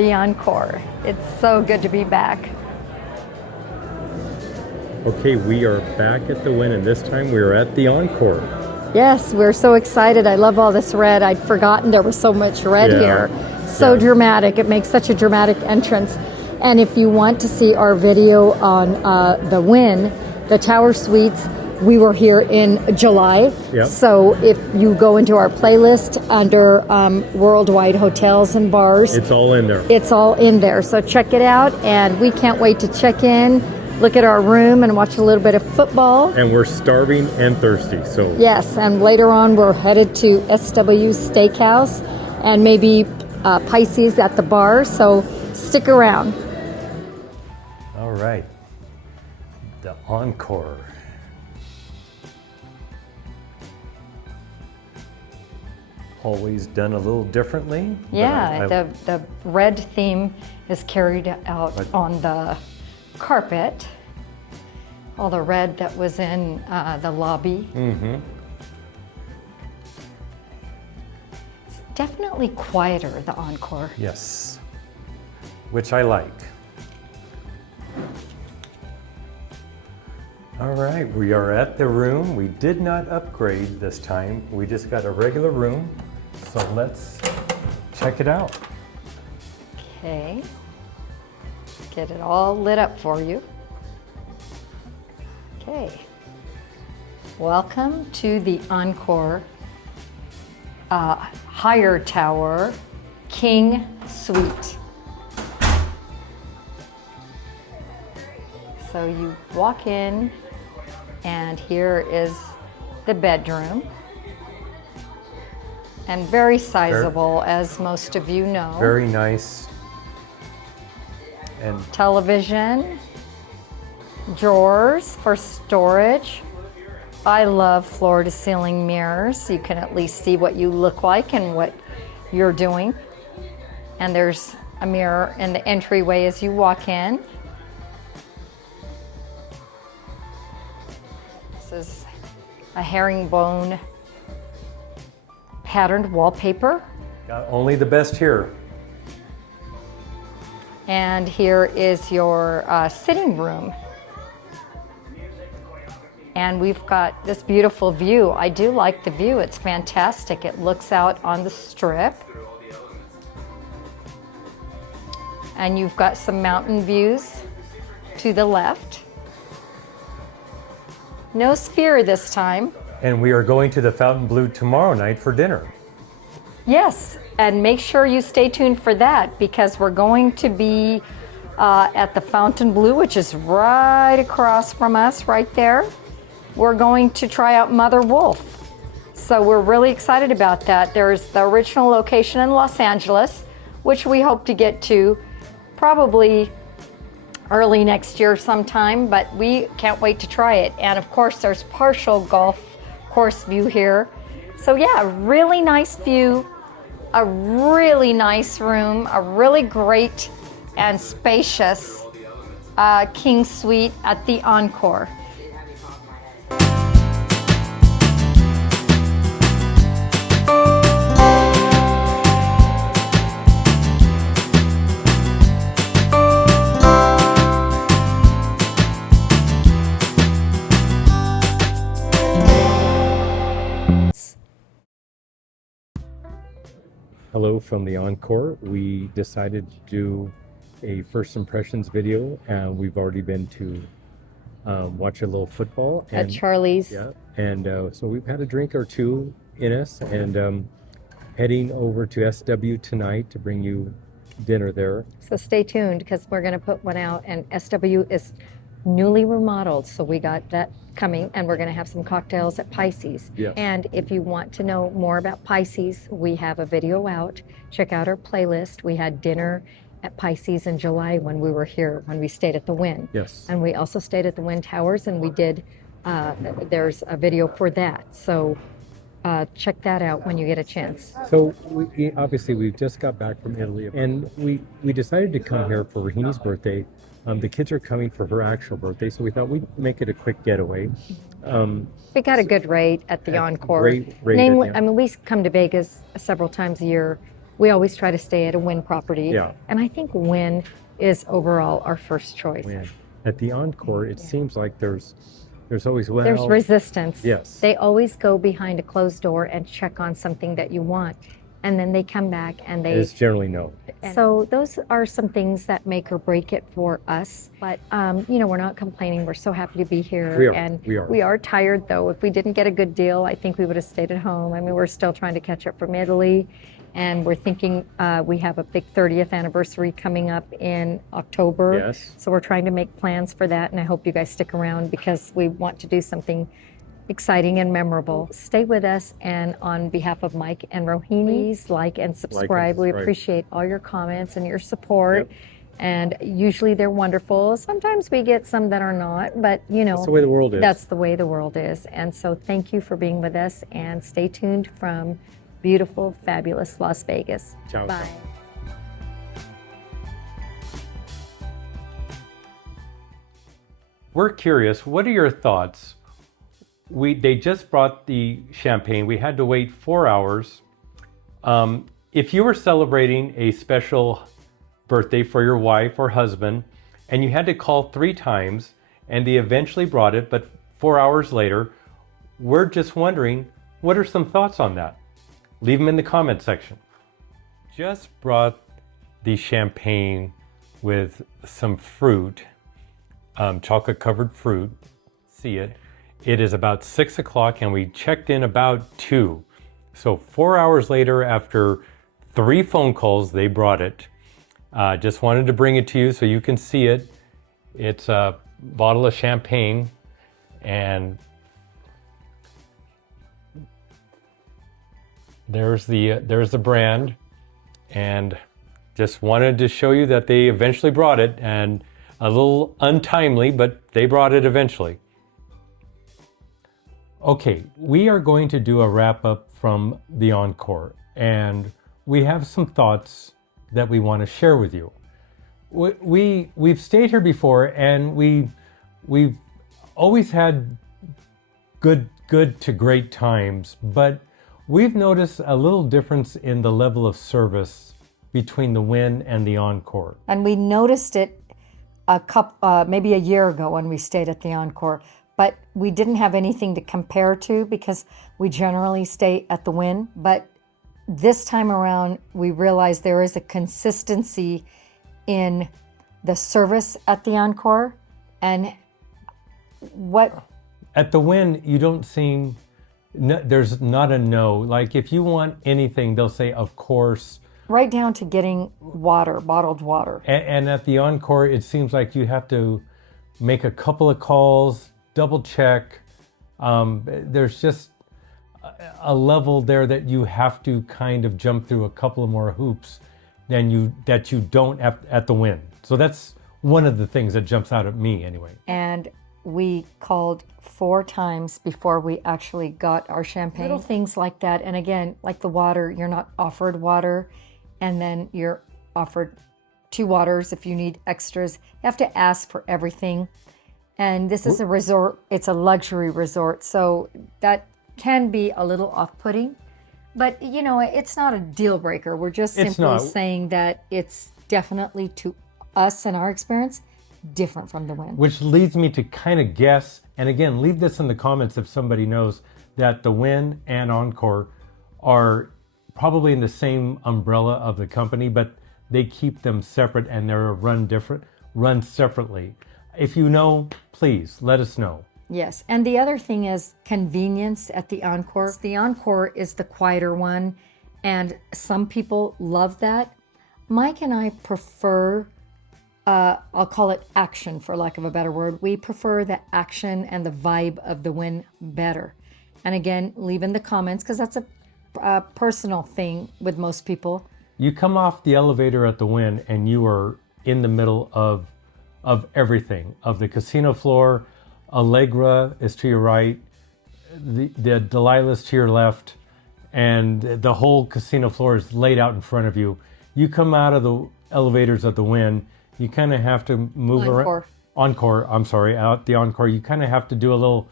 the Encore. It's so good to be back. Okay, we are back at the Wynn, and this time we are at the Encore. Yes, we're so excited. I love all this red. I'd forgotten there was so much red here. So dramatic. It makes such a dramatic entrance. And if you want to see our video on the Wynn, the Tower Suites, we were here in July. Yep. So if you go into our playlist under Worldwide Hotels and Bars, it's all in there. It's all in there. So check it out. And we can't wait to check in, look at our room, and watch a little bit of football. And we're starving and thirsty. So yes, and later on we're headed to SW Steakhouse and maybe Pisces at the bar. So stick around. all right, the Encore. Always done a little differently. Yeah, the red theme is carried out on the carpet. All the red that was in the lobby. Mm-hmm. It's definitely quieter, the Encore. Yes, which I like. All right, we are at the room. We did not upgrade this time. We just got a regular room. So let's check it out. Okay. Get it all lit up for you. Okay. Welcome to the Encore Higher Tower King Suite. So you walk in, and here is the bedroom. And very sizable, as most of you know. Very nice. And television, drawers for storage. I love floor to ceiling mirrors. You can at least see what you look like and what you're doing. And there's a mirror in the entryway as you walk in. This is a herringbone patterned wallpaper. got only the best here. And here is your sitting room. And we've got this beautiful view. I do like the view. It's fantastic. It looks out on the strip. And you've got some mountain views to the left. No sphere this time. And we are going to the Fontainebleau tomorrow night for dinner. Yes, and make sure you stay tuned for that, because we're going to be at the Fontainebleau, which is right across from us, right there. We're going to try out Mother Wolf. So we're really excited about that. There's the original location in Los Angeles, which we hope to get to probably early next year sometime, but we can't wait to try it. And of course, there's partial golf course view here. So yeah, really nice view, a really nice room, a really great and spacious King Suite at the Encore. Hello from the Encore. We decided to do a first impressions video, and we've already been to watch a little football At Charlie's. Yeah, and so we've had a drink or two in us, and heading over to SW tonight to bring you dinner there. So stay tuned, because we're going to put one out, and SW is newly remodeled, so we got that coming, and we're going to have some cocktails at Pisces. Yes. And if you want to know more about Pisces, we have a video out. Check out our playlist. We had dinner at Pisces in July when we were here, when we stayed at the Wynn. Yes. And we also stayed at the Wynn Towers, and we did, there's a video for that. So check that out when you get a chance. So obviously we've just got back from Italy, and we decided to come here for Rahini's birthday. The kids are coming for her actual birthday, so we thought we'd make it a quick getaway. We got a good rate at the Encore. Great rate. Namely, I mean, we come to Vegas several times a year, we always try to stay at a Wynn property. Yeah. And I think Wynn is overall our first choice. Wynn. At the Encore, it seems like there's always, well, There's resistance. Yes. They always go behind a closed door and check on something that you want. And then they come back and they... It's generally no. So those are some things that make or break it for us. But, you know, we're not complaining. We're so happy to be here. We are. And We are. we are tired, though. If we didn't get a good deal, I think we would have stayed at home. I mean, we're still trying to catch up from Italy. And we're thinking we have a big 30th anniversary coming up in October. Yes. So we're trying to make plans for that. And I hope you guys stick around because we want to do something exciting and memorable. Stay with us, and on behalf of Mike and Rohini, please like and subscribe. We appreciate all your comments and your support. Yep. And usually they're wonderful. Sometimes we get some that are not, but you know, That's the way the world is. That's the way the world is. And so thank you for being with us, and stay tuned from beautiful, fabulous Las Vegas. Ciao. Bye. We're curious, what are your thoughts? They just brought the champagne. We had to wait 4 hours. If you were celebrating a special birthday for your wife or husband, and you had to call 3 times, and they eventually brought it, but 4 hours later, we're just wondering, what are some thoughts on that? Leave them in the comment section. Just brought the champagne with some fruit, chocolate covered fruit. See it. It is about 6 o'clock and we checked in about 2. So 4 hours later, after 3 phone calls, they brought it. Just wanted to bring it to you so you can see it. It's a bottle of champagne, and there's the brand, and just wanted to show you that they eventually brought it, and a little untimely, but they brought it eventually. Okay, we are going to do a wrap up from the Encore, and we have some thoughts that we want to share with you. We've stayed here before, and we've always had good to great times, but we've noticed a little difference in the level of service between the Wynn and the Encore. And we noticed it maybe a year ago when we stayed at the Encore, but we didn't have anything to compare to because we generally stay at the Wynn. But this time around, we realized there is a consistency in the service at the Encore. And what... At the Wynn, you don't seem... there's not a no. Like if you want anything, they'll say, of course. Right down to getting water, bottled water. And at the Encore, it seems like you have to make a couple of calls, double check. There's just a level there that you have to kind of jump through a couple of more hoops that you don't at the Wynn. So that's one of the things that jumps out at me anyway. And we called 4 times before we actually got our champagne. Little things like that. And again, like the water, you're not offered water, and then you're offered 2 waters if you need extras. You have to ask for everything. And this is a resort, it's a luxury resort, so that can be a little off-putting. But, you know, it's not a deal breaker. We're just simply saying that it's definitely, to us and our experience, different from the Wynn. Which leads me to kind of guess, and again, leave this in the comments if somebody knows, that the Wynn and Encore are probably in the same umbrella of the company, but they keep them separate and they're run separately. If you know, please let us know. Yes, and the other thing is convenience at the Encore. The Encore is the quieter one, and some people love that. Mike and I prefer, I'll call it action for lack of a better word. We prefer the action and the vibe of the Wynn better. And again, leave in the comments, because that's a personal thing with most people. You come off the elevator at the Wynn and you are in the middle of everything, of the casino floor. Allegra is to your right, the Delilah's to your left, and the whole casino floor is laid out in front of you. You come out of the elevators at the Wynn, you kind of have to move around. Encore, I'm sorry, out the Encore, you kind of have to do a little,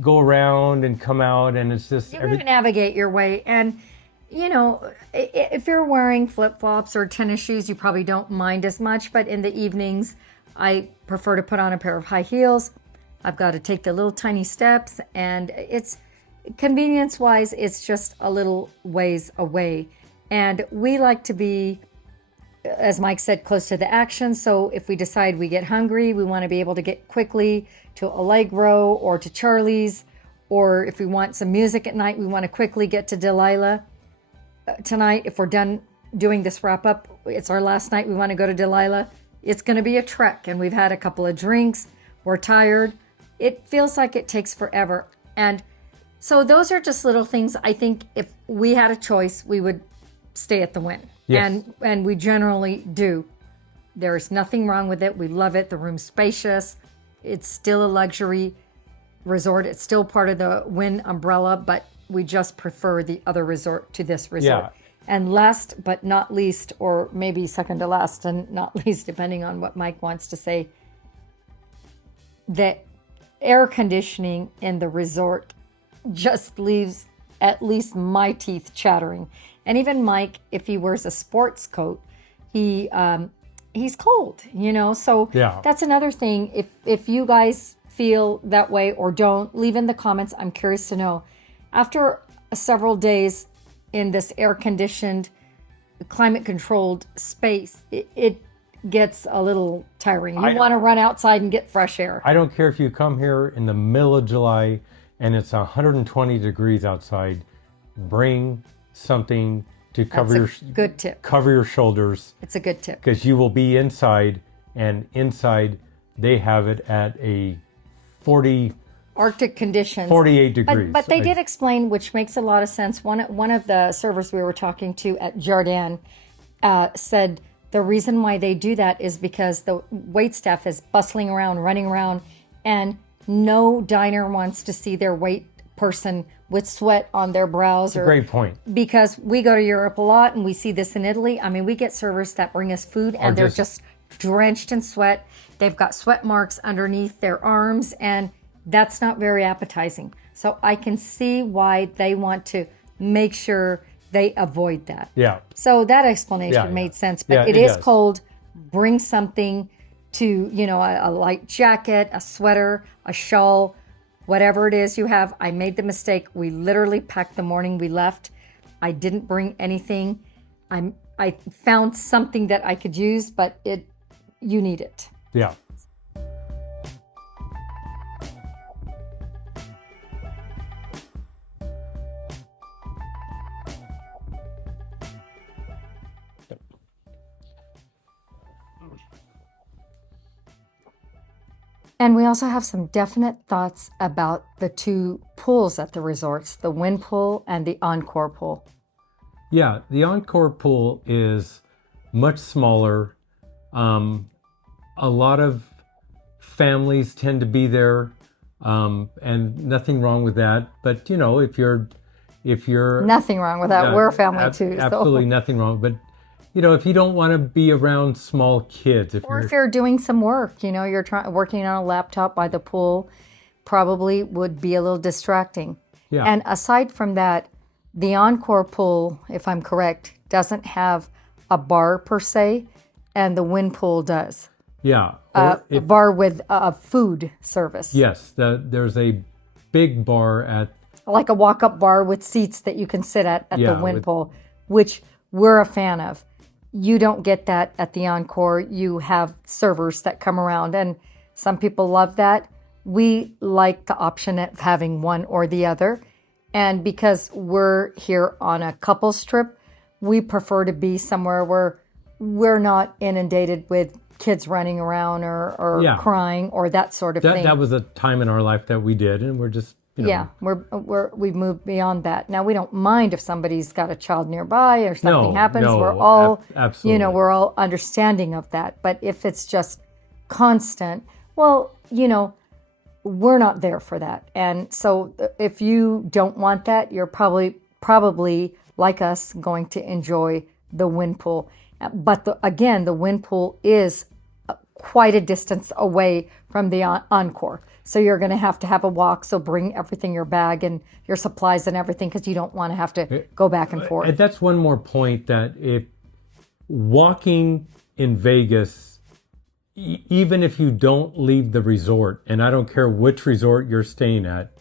go around and come out, and it's just... You're going to navigate your way, and you know, if you're wearing flip-flops or tennis shoes, you probably don't mind as much. But in the evenings, I prefer to put on a pair of high heels. I've got to take the little tiny steps, and it's convenience-wise, it's just a little ways away. And we like to be, as Mike said, close to the action. So if we decide we get hungry, we want to be able to get quickly to Allegro or to Charlie's. Or if we want some music at night, we want to quickly get to Delilah. Tonight, if we're done doing this wrap up, it's our last night, we want to go to Delilah. It's going to be a trek, and we've had a couple of drinks. We're tired. It feels like it takes forever. And so those are just little things. I think if we had a choice, we would stay at the Wynn. Yes. And we generally do. There's nothing wrong with it. We love it. The room's spacious. It's still a luxury resort. It's still part of the Wynn umbrella, but we just prefer the other resort to this resort. Yeah. And last but not least, or maybe second to last and not least, depending on what Mike wants to say, the air conditioning in the resort just leaves at least my teeth chattering. And even Mike, if he wears a sports coat, he's cold, you know? So Yeah. that's another thing. If you guys feel that way or don't, leave in the comments. I'm curious to know. After several days in this air-conditioned, climate-controlled space, it gets a little tiring. You want to run outside and get fresh air. I don't care if you come here in the middle of July and it's 120 degrees outside. Bring something to cover That's a good tip. cover your shoulders, It's a good tip. because you will be inside, and inside they have it at a 40, Arctic conditions. 48 degrees. But they did explain, which makes a lot of sense. One of the servers we were talking to at Jardin said the reason why they do that is because the wait staff is bustling around, running around, and no diner wants to see their wait person with sweat on their brows. Great point. Because we go to Europe a lot and we see this in Italy. I mean, we get servers that bring us food and they're just drenched in sweat. They've got sweat marks underneath their arms, and that's not very appetizing. So I can see why they want to make sure they avoid that. Yeah. So that explanation Yeah, made yeah. sense. But Yeah, it it is does. cold. Bring something to, a light jacket, a sweater, a shawl, whatever it is you have. I made the mistake. We literally packed the morning we left. I didn't bring anything. I found something that I could use, but you need it. Yeah. And we also have some definite thoughts about the two pools at the resorts, the Wynn pool and the Encore pool. Yeah, the Encore pool is much smaller. A lot of families tend to be there, and nothing wrong with that. But if you're Nothing wrong with that. We're a family too. Absolutely nothing wrong. But if you don't want to be around small kids, if you're doing some work, you're working on a laptop by the pool, probably would be a little distracting. Yeah. And aside from that, the Encore pool, if I'm correct, doesn't have a bar per se, and the Wynn pool does. Yeah. A bar with a food service. Yes, there's a big bar at. Like a walk-up bar with seats that you can sit at the Wynn pool, which we're a fan of. You don't get that at the Encore. You have servers that come around, and some people love that. We like the option of having one or the other. And because we're here on a couples trip, we prefer to be somewhere where we're not inundated with kids running around or crying or that sort of thing. That was a time in our life that we did, and we're just we've moved beyond that. Now we don't mind if somebody's got a child nearby or something happens. No, we're all absolutely. We're all understanding of that. But if it's just constant, well, we're not there for that. And so if you don't want that, you're probably like us going to enjoy the Wynn pool. But again, the Wynn pool is quite a distance away from the Encore. So you're going to have a walk. So bring everything, your bag and your supplies and everything, because you don't want to have to go back and forth. And that's one more point, that if walking in Vegas, even if you don't leave the resort, and I don't care which resort you're staying at,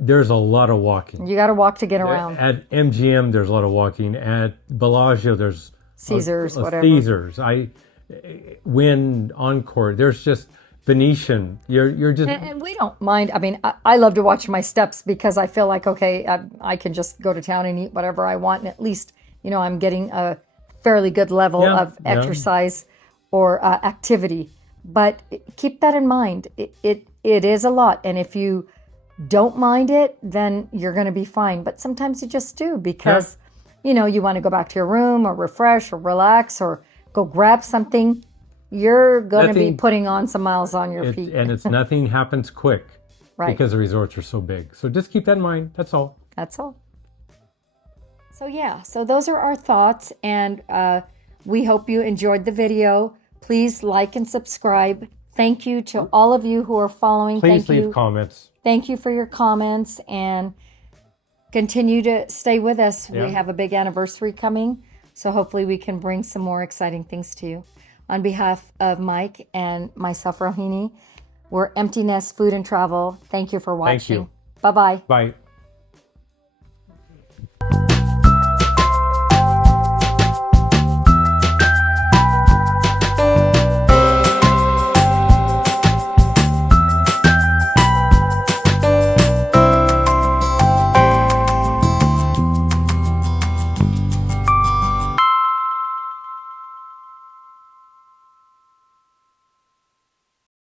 there's a lot of walking. You got to walk to get around. At MGM, there's a lot of walking. At Bellagio, there's Caesars, whatever. Caesars, Wynn, Encore. There's just Venetian. You're just. And we don't mind. I mean, I love to watch my steps, because I feel like, okay, I can just go to town and eat whatever I want, and at least, I'm getting a fairly good level of exercise or activity. But keep that in mind. It is a lot, and if you don't mind it, then you're going to be fine. But sometimes you just do, because you want to go back to your room or refresh or relax or go grab something. You're going to be putting on some miles on your feet. And it's nothing happens quick, right? Because the resorts are so big. So just keep that in mind. That's all. That's all. So those are our thoughts, and we hope you enjoyed the video. Please like and subscribe. Thank you to all of you who are following. Please leave comments. Thank you for your comments, and continue to stay with us. Yeah. We have a big anniversary coming, so hopefully we can bring some more exciting things to you. On behalf of Mike and myself, Rohini, we're Empty Nest Food and Travel. Thank you for watching. Thank you. Bye-bye. Bye.